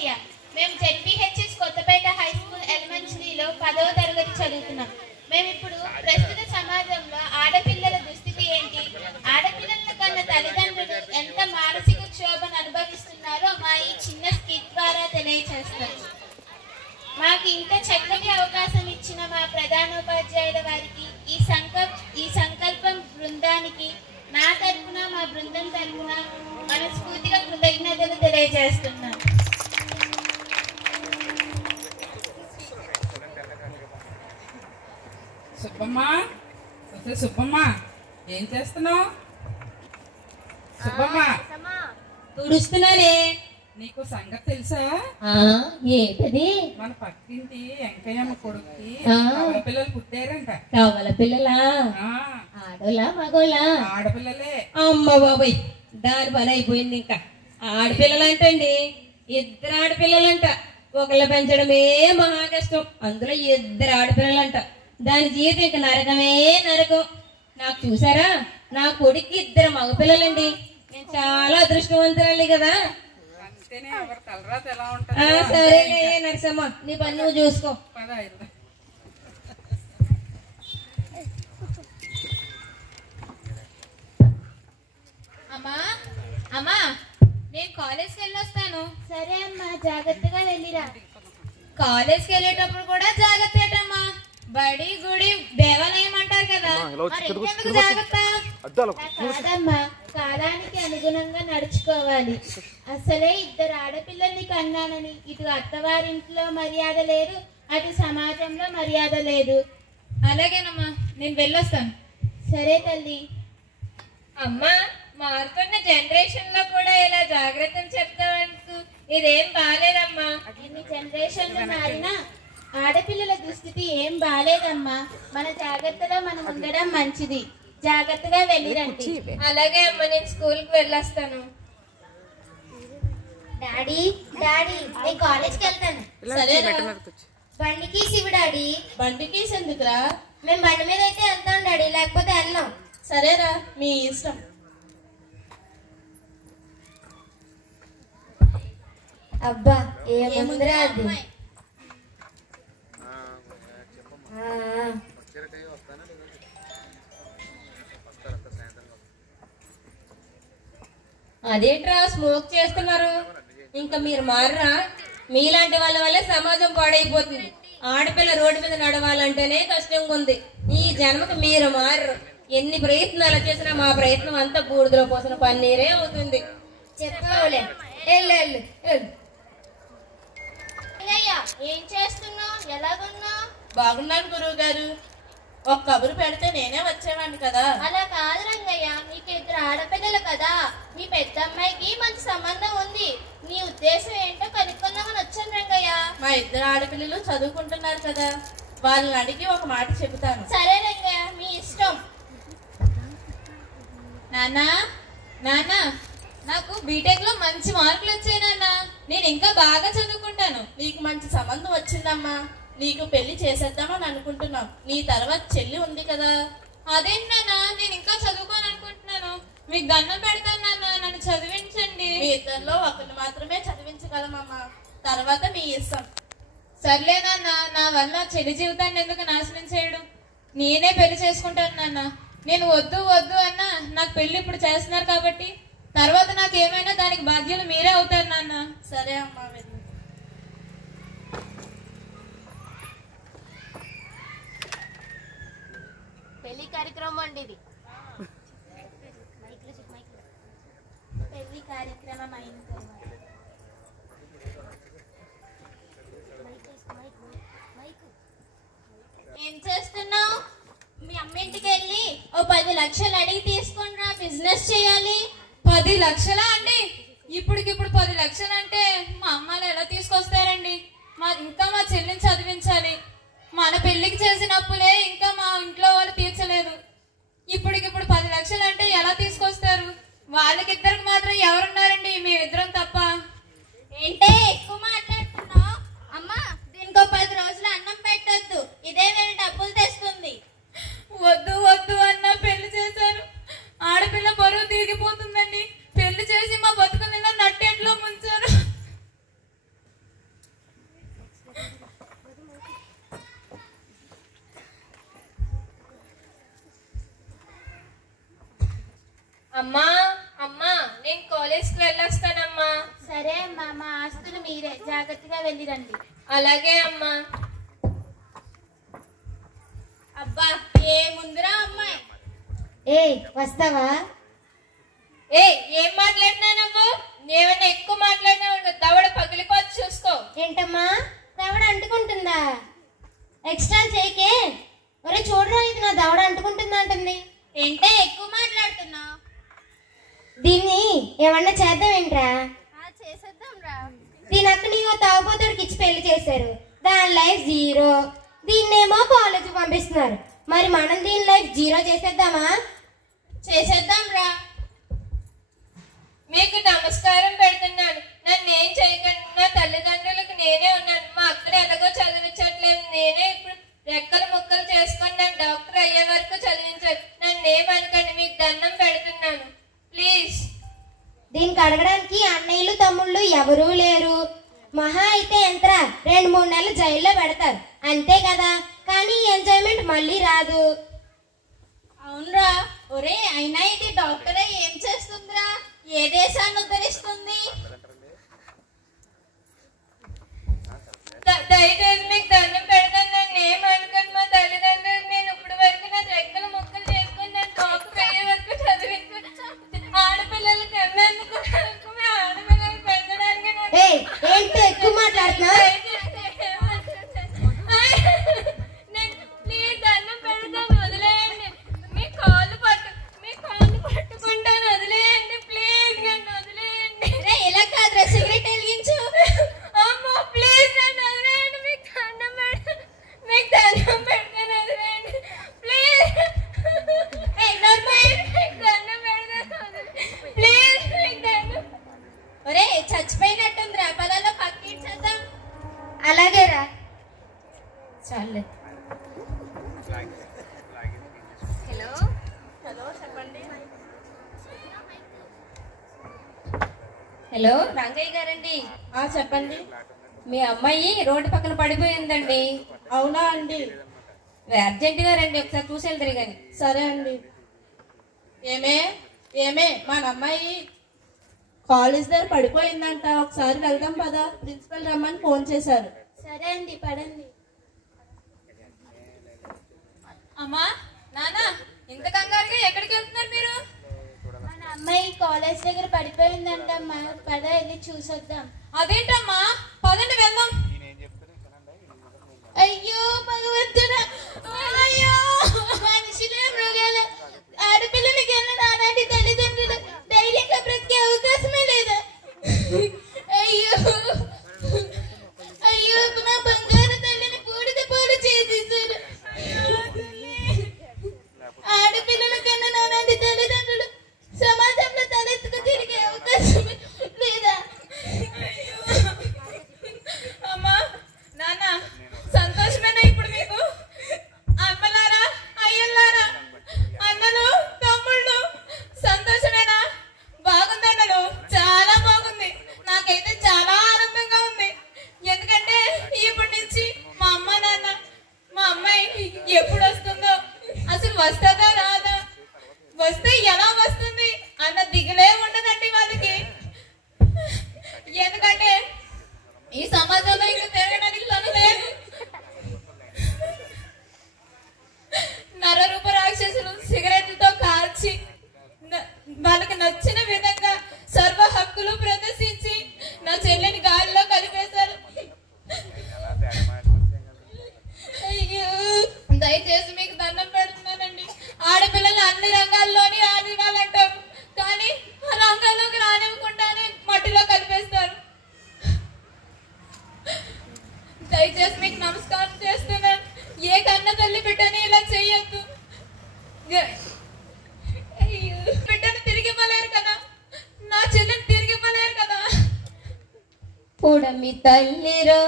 ప్రియ. మేము ZPHS Kothapeta high school ఎలిమెంటరీలో 10వ తరగతి చదువుతున్నాం. మేము ఇప్పుడు ప్రస్తుత సమాజంలో ఆడపిల్లల దుస్థితి ఏంటి, ఆడపిల్లల కన్నా తల్లిదండ్రులు ఎంత మానసిక క్షోభను అనుభవిస్తున్నారో మా ఈ చిన్న స్కిట్ ద్వారా తెలియజేస్తాం. మాకు ఇంత చక్కటి అవకాశం ఇచ్చిన మా ప్రధానోపాధ్యాయుల వారికి, ఈ సంకల్పం బృందానికి నా తరఫున మా బృందం తరఫున మనస్ఫూర్తిగా కృతజ్ఞతలు తెలియజేస్తున్నాను. సుబ్బమ్మ ఏం చేస్తున్నావు? సుబ్బమ్మ తుడుస్తున్నానే. నీకు సంగతి తెలుసా? ఏంటది? మన పక్కింటి వెంకయ్యమ్మ కొడుక్కి పిల్లలు పుట్టారంట. కవల పిల్లలా? ఆడోళ్ళా మగోళ్ళా? ఆడపిల్లలే. అమ్మ బాబాయ్, దాని పని అయిపోయింది. ఇంకా ఆడపిల్లలంటండి, 2 ఆడపిల్లలంట. ఒకళ్ళ పెంచడమే మహా కష్టం, అందులో 2 ఆడపిల్లలంట. దాని జీవితం ఇంకా నరకమే నరకం. నాకు చూసారా, నా కొడుక్కి 2 మగపిల్లలండి. నేను చాలా అదృష్టవంతురాలి కదా. సరేలే నరసమ్మ, నీ పని నువ్వు చూసుకో. అమ్మా అమ్మా, నేను కాలేజ్కి వెళ్ళొస్తాను. సరే అమ్మా, జాగ్రత్తగా వెళ్ళిరా. కాలేజ్కి వెళ్ళేటప్పుడు కూడా జాగ్రత్తమ్మా. బడి గుడి దేవాలయం అంటారు కదా, మరి జాగ్రత్త. కాదమ్మా, కాలానికి అనుగుణంగా నడుచుకోవాలి. అసలే 2 ఆడపిల్లల్ని కన్నానని ఇటు అత్తవారింట్లో మర్యాద లేదు, అటు సమాజంలో మర్యాద లేదు. అలాగేనమ్మా, నేను వెళ్ళొస్తాను. సరే తల్లి. అమ్మా, మారుతున్న జనరేషన్ లో కూడా ఇలా జాగ్రత్తలు చెప్తావనుకు ఇదేం బాలేదమ్మా. ఎన్ని జనరేషన్లు మారినా ఆడపిల్లల దుస్థితి ఏం బాలేదమ్మా. మన జాగ్రత్తలో మనం ఉండడం మంచిది. జాగ్రత్తగా వెళ్ళిరండి. అలాగే అమ్మ, నేను స్కూల్ కి వెళ్ళొస్తాను. డాడీ డాడీ, నేను కాలేజ్కి వెళ్తాను. సరేరా. బండికి శివు డాడీ. బండికి ఎందుకురా? మేము బండి మీద అయితే వెళ్తాం డాడీ, లేకపోతే వెళ్ళాం. సరేరా, మీ ఇష్టం. అబ్బా, ఏముందిరా అది. అదేంట్రా స్మోక్ చేస్తున్నారు? ఇంకా మీరు మారరా? మీలాంటి వాళ్ళ వల్లే సమాజం పాడైపోతుంది. ఆడపిల్ల రోడ్డు మీద నడవాలంటేనే కష్టంగా ఉంది. ఈ జన్మకు మీరు మారరు. ఎన్ని ప్రయత్నాలు చేసినా మా ప్రయత్నం అంతా బూడిదలో పోసిన పన్నీరే అవుతుంది. చెప్పవులే. ఏం చేస్తున్నావు? ఎలాగున్నావు? బాగున్నాను గురువు గారు. ఒక కబురు పెడితే నేనే వచ్చేవాడిని కదా. అలా కాదు రంగయ్య, నీకు 2 ఆడపిల్లలు కదా. మీ పెద్ద అమ్మాయికి మంచి సంబంధం ఉంది. నీ ఉద్దేశం ఏంటో కనుక్కుందామని వచ్చాను రంగయ్య. మా 2 ఆడపిల్లలు చదువుకుంటున్నారు కదా, వాళ్ళని అడిగి ఒక మాట చెబుతాను. సరే రంగయ్య, మీ ఇష్టం. నాన్నా నాన్నా, నాకు బీటెక్ లో మంచి మార్కులు వచ్చాయి నాన్న. నేను ఇంకా బాగా చదువుకుంటాను. నీకు మంచి సంబంధం వచ్చిందమ్మా. నీకు పెళ్లి చేసేద్దామని అనుకుంటున్నాం. నీ తర్వాత చెల్లి ఉంది కదా. అదేంటి నాన్న, నేను ఇంకా చదువుకోవాలనుకుంటున్నాను. మీకు దండం పెడతాను నాన్న, నన్ను చదివించండి. మీ 2లో ఒకరిని మాత్రమే చదివించగలమమ్మా, తర్వాత మీ ఇష్టం. సర్లే నాన్న, నా వల్ల చెల్లి జీవితాన్ని ఎందుకు నాశనం చేయడం? నేనే పెళ్లి చేసుకుంటాను నాన్న. నేను వద్దు వద్దు అన్నా నాకు పెళ్లి ఇప్పుడు చేస్తున్నారు కాబట్టి తర్వాత నాకు ఏమైనా దానికి బాధ్యులు మీరే అవుతారు నాన్న. సరే అమ్మా, వెళ్ళు. పెళ్లి కార్యక్రమం అండి ఇది. పెళ్లి కార్యక్రమం అయిన తర్వాత ఏం చేస్తున్నావు? మీ అమ్మింటికి వెళ్ళి ఓ 10 లక్షలు అడిగి తీసుకుని బిజినెస్ చేయాలి. 10 లక్షలా అండి? ఇప్పటికిప్పుడు 10 లక్షలు అంటే మా అమ్మాయిలు ఎలా తీసుకొస్తారండి? ఇంకా మా చెల్లిని చదివించాలి. మన పెళ్లికి చేసిన అప్పులే ఇంకా మా ఇంట్లో వాళ్ళు తీర్చలేదు. ఇప్పటికిప్పుడు 10 లక్షలు అంటే ఎలా తీసుకొస్తారు? వాళ్ళకిద్దరికి మాత్రం ఎవరున్నారండి? మేమిద్దరం తప్ప. ఏంటే ఎక్కువ మాట్లాడుతున్నావు? అమ్మా, దీనికో 10 రోజులు అన్నం పెట్టొద్దు. ఇదే నేను డబ్బులు తెస్తుంది. వద్దు వద్దు అన్న పెళ్లి చేశారు. ఆడపిల్ల బరువు తిరిగిపోతుందండి. పెళ్లి చేసి మా బతుకు నిన్న నట్టేట్లో ముంచారు. అమ్మా అమ్మా నేను కాలేజ్కి వెళ్ళొస్తానమ్మా. సరే అమ్మా, మా ఆస్తులు మీరే, జాగ్రత్తగా వెళ్ళిరండి. అలాగే అమ్మా. అబ్బా ఏముందిరా అమ్మాయి. ఏ వస్తావా? ఏ ఏం మాట్లాడినా నువ్వు? ఏమైనా ఎక్కువ మాట్లాడినా దవడ పగిలిపోతే చూసుకో. ఏంటమ్మా దవడ అంటుకుంటుందా? ఎక్స్ట్రా చేయకే. ఒరే చూడరా, ఇది నా దవడ అంటుకుంటుందా అంటుంది. ఏంటే ఎక్కువ మాట్లాడుతున్నావు? దీన్ని ఏమన్నా చేద్దాం ఏంట్రా? చేసేద్దాం రా. దీని అక్కని తాగుబోతుడికి ఇచ్చి పెళ్లి చేశారు, దాని లైఫ్ జీరో. దీన్నేమో కాలేజీకి పంపిస్తున్నారు. మరి మనం దీని లైఫ్ జీరో చేసేద్దామా? చేసేద్దాం రా. మీకు నమస్కారం పెడుతున్నాను. నన్ను ఏం చేయకండి. నా తల్లిదండ్రులకు నేనే ఉన్నాను. మా అక్కడ ఎలాగో చదివించట్లేదు. నేనే ఇప్పుడు రెక్కలు ముక్కలు చేసుకొని నన్ను డాక్టర్ అయ్యే వరకు చదివించారు. నన్ను ఏమనకండి, మీకు దండం పెడుతున్నాను ప్లీజ్. దీనికి అడగడానికి అన్నయ్యలు తమ్ముళ్ళు ఎవరూ లేరు. మహా అయితే ఎంతరా 2-3 నెలలు జైల్లో పెడతారు అంతే కదా. కానీ ఎంజాయ్మెంట్ మళ్ళీ రాదు. అవునరా. ఒరే అయినా ఇది డాక్టరే ఏం చేస్తుందిరా? ఏ దేశాన్ని ఉద్ధరిస్తుంది? దయచేసి మీకు దండం పెడతాను. నన్ను ఏమనకండి. మా తల్లిదండ్రులకు నేను ఇప్పుడు వరకు నా రెక్కలు ముక్కలు చేసుకుని నన్ను డాక్టర్ అయ్యే వరకు చదివించాను. ఆడపిల్లలు కన్నందుకు ఆడపిల్లలు పెంచడానికి ఏంటో ఎక్కువ మాట్లాడుతున్నా? ప్లీజ్ దండం పెడతాను, వదిలేయండి. మీ కాళ్ళు పట్టుకుంటాను, వదిలేయండి ప్లీజ్, నన్ను వదిలేయండి. ఇలా కాదురా, సిగరెట్ వెలిగించు. అమ్మో ప్లీజ్ నన్ను వదిలేయండి. మీకు దండం పెడతాను, వదిలేయండి ప్లీజ్. మీకు దండం పెడతాను, ప్లీజ్ మీకు దండం. ఒరే చచ్చిపోయినట్టుందిరా, పలానా పక్కించేద్దాం. అలాగేరా, చాలే. హలో రంగయ్య గారండి. చెప్పండి. మీ అమ్మాయి రోడ్డు పక్కన పడిపోయిందండి. అవునా అండి? అర్జెంటుగా రండి, ఒకసారి చూసి వెళ్తారు కానీ. సరే అండి. ఏమే మన అమ్మాయి కాలేజ్ దగ్గర పడిపోయిందంట, ఒకసారి వెళ్దాం పదా. ప్రిన్సిపల్ రమ్మని ఫోన్ చేశారు. సరే అండి, పడండి. అమ్మా నాన్న, ఇంత కంగారుగా ఎక్కడికి వెళ్తున్నారు మీరు? మన అమ్మాయి కాలేజ్ దగ్గర పడిపోయిందంటమ్మా, పద వెళ్ళి చూసొద్దాం. అదేంటమ్మా, పదండి వెళ్దాం. అయ్యో భగవంతుడా, అయ్యో మనుషులే మృగాలు. ఆడపిల్లలకి నానాటి తల్లిదండ్రులు ధైర్యంగా బ్రతికే అవకాశమే లేదా? అయ్యో అయ్యో, నా బంగారు తల్లిని బూడిద పాలు చేసేసారు. ఆడపిల్లల కన్నా నానాటి తల్లిదండ్రులు సమాజంలో తలెత్తుకు తిరిగే అవకాశమే లేదా? అమ్మా నాన్న, సంతోషమేనా ఇప్పుడు మీకు? అమ్మలారా, అయ్యల్లారా, అన్నలు తమ్ముళ్ళు, సంతోషమేనా? బాగుంది అన్నలు, చాలా బాగుంది. నాకైతే చాలా ఆనందంగా ఉంది. ఎందుకంటే ఇప్పటి నుంచి మా అమ్మ నాన్న, మా అమ్మాయి ఎప్పుడు వస్తుందో, అసలు వస్తుందా రాదా, వస్తే ఎలా వస్తుంది అన్న దిగులే ఉండదండి వాళ్ళకి. ఎందుకంటే ఈ సమాజంలో ఇంకా తిరగడానికి తను లేదు. నరరూప రాక్షసులు సిగరెట్లతో కాల్చి వాళ్ళకి నచ్చిన విధంగా సర్వ హక్కులు ప్రదర్శించి నా చెల్లెని గాలిలో కలిపేశారు. అయ్యో, దయచేసి మీకు దండం పెడుతున్నానండి. ఆడపిల్లలు అన్ని రంగాల్లోని ఆడివాళ్ళంటారు, కానీ ఆ రంగాల్లోకి రానివ్వకుండానే మట్టిలో కలిపేస్తారు. దయచేసి మీకు నమస్కారం చేస్తున్నాను. ఏ కన్న తల్లి బిడ్డని ఇలా చెయ్యొద్దు. బిడ్డను తిరిగి ఇవ్వలేరు కదా, నా చెల్లిని తిరిగి ఇవ్వలేరు కదా. పుడమి తల్లిరా